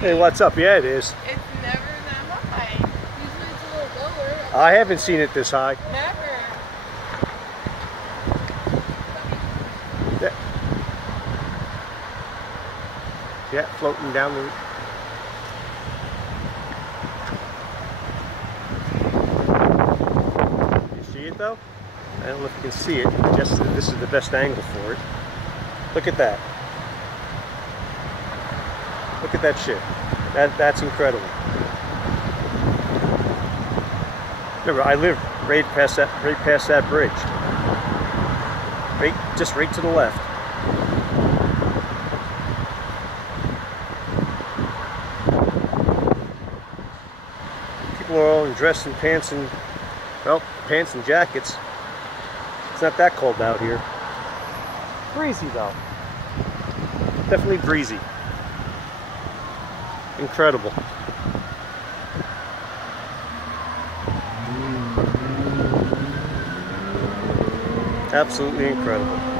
Hey, what's up? Yeah, it is. It's never that high. Usually it's a little lower. I haven't seen it this high. Never. Yeah, floating down the... You see it though? I don't know if you can see it. Just this is the best angle for it. Look at that. Look at that shit. That's incredible. Remember, I live right past that bridge. Just right to the left. People are all dressed in pants and, well, pants and jackets. It's not that cold out here. Breezy though. Definitely breezy. Incredible. Absolutely incredible.